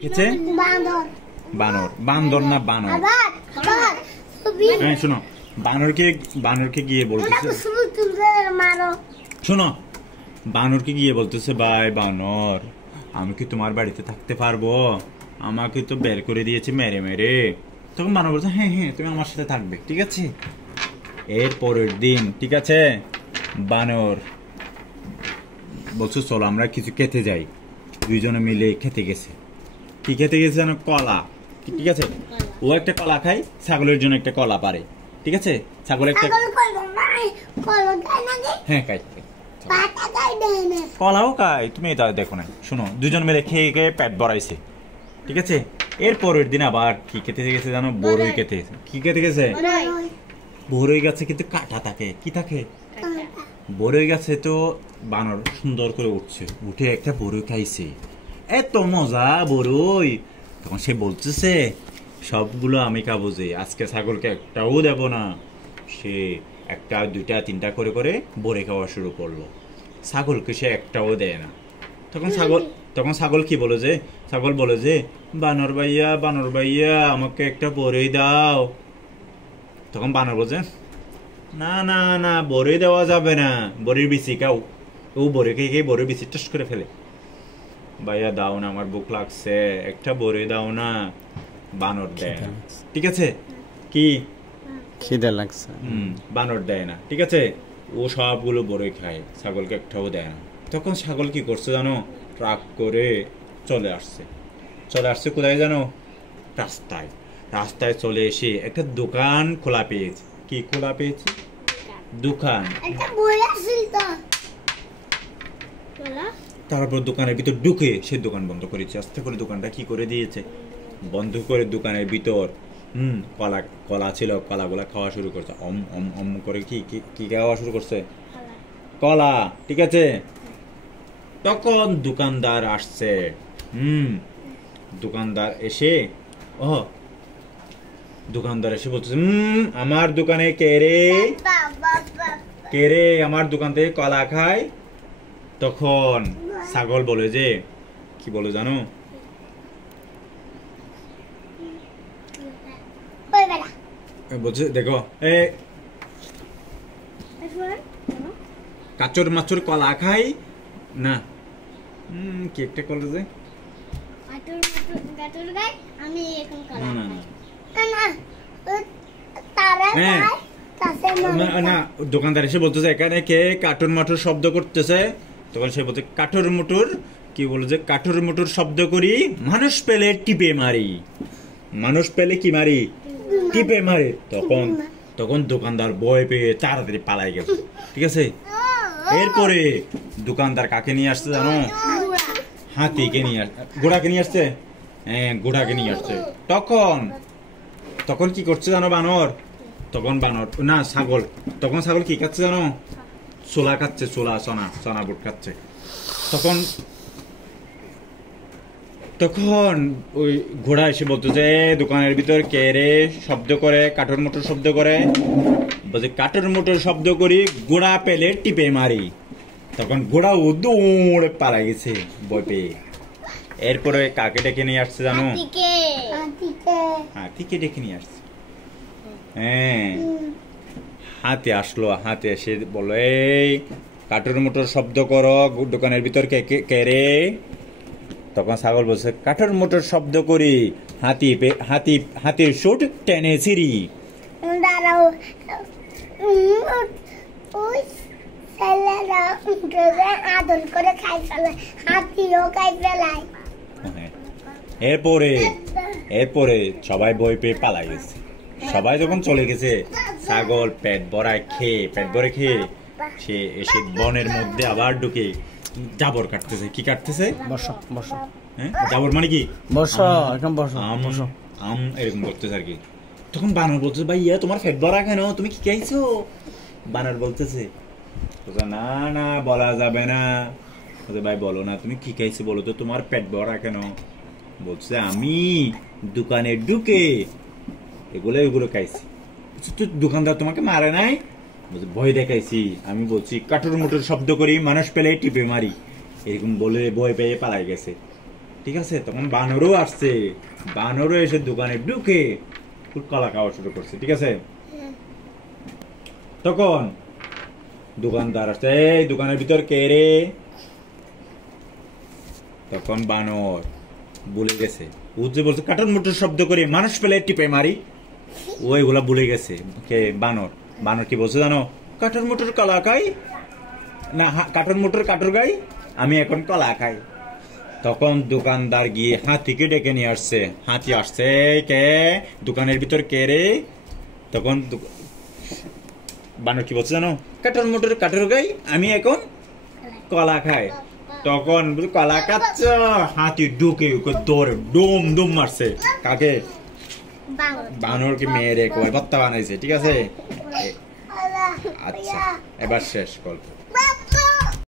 দেখেছে বানর, বান্দর না বানর। হ্যাঁ শোনো, বানরকে গিয়ে বলতেছে, শোনো বানরকে গিয়ে বলতেছে, ভাই বানর আমি কি তোমার বাড়িতে থাকতে পারবো? আমাকে তো বের করে দিয়েছে মেরে মেরে। তখন বানর বলছে, হ্যাঁ হ্যাঁ তুমি আমার সাথে থাকবে, ঠিক আছে। এর পরের দিন ঠিক আছে, বানর বলছে চলো আমরা কিছু খেতে যাই। দুইজনে মিলে খেতে গেছে। কি খেতে গেছে জানো? কলা। ঠিক আছে, ও একটা কলা খায়, ছাগলের জন্য একটা কলা পারে। ঠিক আছে, ছাগল একটা হ্যাঁ খাই, কলাও খায়, তুমি এটা দেখো না। শোনো, দুজন মিলে খেয়ে খেয়ে পেট ভরাইছে। ঠিক আছে, এর পরের দিন আবার কি খেতে গেছে জানো? বড়ই খেতে গেছে। কি খেতে গেছে? বড়ই গাছে কিন্তু কাঁটা থাকে। কি থাকে? বড়ই গাছে তো বানর সুন্দর করে উঠছে, উঠে একটা বড়ই খাইছে। এত মজা বড়ই। তখন সে বলতেছে সবগুলো আমি খাবো, যে আজকে ছাগলকে একটাও দেব না। সে একটা দুইটা তিনটা করে করে বড়ি খাওয়া শুরু করলো। ছাগলকে সে একটাও দেয় না। তখন ছাগল কি বলে যে, ছাগল বলে যে বানর ভাইয়া আমাকে একটা বড়ি দাও। তখন বানর বলছে, না না না, বড়ি দেওয়া যাবে না, বড়ির বিচি খাও। ও বড়ি খেয়ে বড়ির বিচি টস করে ফেলে। ভাইয়া দাও না, আমার ভুক লাগছে, একটা বড়ি দাও না। বানর দেয় না। ঠিক আছে, কি খিদে লাগছে, বানর দেয় না। ঠিক আছে, ও সবগুলো বড়ি খায়, ছাগলকে একটাও দেয় না। তখন ছাগল কি করছে জানো? ট্রাক করে চলে আসছে কোথায় জানো? রাস্তায় চলে এসে একটা দোকান খোলা পেয়েছে। কি খোলা পেয়েছে? দোকান। তারপর দোকানের ভিতর ঢুকে সে দোকান বন্ধ করেছে। আস্তে করে দোকানটা কি করে দিয়েছে, বন্ধ করে দোকানের ভিতর কলা ছিল, কলাগুলা খাওয়া শুরু করছে। অম অম অম করে কি খাওয়া শুরু করছে? কলা। ঠিক আছে, তখন দোকানদার আসছে। দোকানদার এসে বলতেছে, আমার দোকানে কে রে আমার দোকান থেকে কলা খায়? তখন ছাগল বলে যে, কি বলে জানো? বলছে দেখো, কাচর মাচর কলা খাই না। কি একটা কলে যে না, দোকানদার এসে বলতেছে এখানে কে কাটুর মাটুর শব্দ করতেছে? তখন সে বলছে কাঠুর মুটুর। কি বলে যে কাঠুর মুটুর শব্দ করি, মানুষ পেলে টিপে মারি। মানুষ পেলে কি মারি? টিপে মারি। তখন দোকানদার ভয় পেয়ে তাড়াতাড়ি পালাই গেল। ঠিক আছে, এরপরে দোকানদার কাকে নিয়ে আসছে জানো? হাতিকে নিয়ে আসছে, ঘোড়াকে নিয়ে আসছে। হ্যাঁ, ঘোড়াকে নিয়ে আসছে। তখন কি করছে জানো বানর? ছাগল কি খাচ্ছে জানো? ছোলা খাচ্ছে, চনা বুট খাচ্ছে। তখন ওই ঘোড়া এসে বলতো যে দোকানের ভিতর কে রে শব্দ করে, কাঠুর মোটর শব্দ করে? বলছে কাঠুর মোটর শব্দ করি, ঘোড়া পেলে টিপে মারি। তখন ঘোড়া দৌড়ে পালাই গেছে ভয় পেয়ে। এরপরে কাকে ডেকে নিয়ে আসছে জানো? হাতিকে ডেকে নিয়ে আসছে। হ্যাঁ, হাতি আসলো। হাতি এসে বললো, এই কাঠুর মোটর শব্দ করো, দোকানের ভিতর কে রে? তখন ছাগল বলছে কাঠুর মোটর শব্দ করি, হাতির সুট টেনে ছিড়ি। এরপরে সবাই ভয় পেয়ে পালাই গেছে। সবাই যখন চলে গেছে, ছাগল পেট ভরে খেয়ে সে এসে বনের মধ্যে আবার ঢুকে জাবর কাটতেছে। কি কাটতেছে? জাবর মানে কি? আম এরকম করতেছে আর কি। তখন বানর বলতেছে, ভাইয়া তোমার পেট ভরা কেন? তুমি কি খাইছো? বানর বলতেছে, না না বলা যাবে না। ভাই বলো না, তুমি কি খাইছো বলো তো, তোমার পেট ভরা কেন? বলছে আমি দোকানে ঢুকে এগুলো খাইছি। দোকানদার তোমাকে মারে নাই? ভয় দেখাইছি। আমি বলছি কাঠুর মুঠুর শব্দ করি, মানুষ পেলে টিপে মারি, এরকম বলে ভয় পেয়ে পালাই গেছে। ঠিক আছে, তখন বানরও আসছে, বানরও এসে দোকানে ঢুকে খুব কলা খাওয়া শুরু করছে, ঠিক আছে। তখন দোকানদার আসছে, এই দোকানের ভিতর কে রে? তখন বানর বলে গেছে, ও যে বলছে কাটন মোটর শব্দ করে মানুষ পেলে টিপে মারি, ও এগুলা ভুলে গেছে। কে? বানর। বানর কি বলছে জানো? কাটন মোটর কলা খাই না, কাটন মোটর কাটর গাই, আমি এখন কলা খাই। তখন দোকানদার গিয়ে হাতিকে ডেকে নিয়ে আসছে। হাতি আসছে, কে দোকানের ভিতর কে রে? তখন বানর কি বলছে জানো? কাটর মোটর কাটর গাই, আমি এখন কলা খাই। তখন কলা খাচ্ছ, হাতি ঢুকে দৌড়ে ডুম ডুম মারছে। কাকে? বানরকে মেরে কয় ভত্তা বানাইছে, ঠিক আছে। আচ্ছা, এবার শেষ গল্প।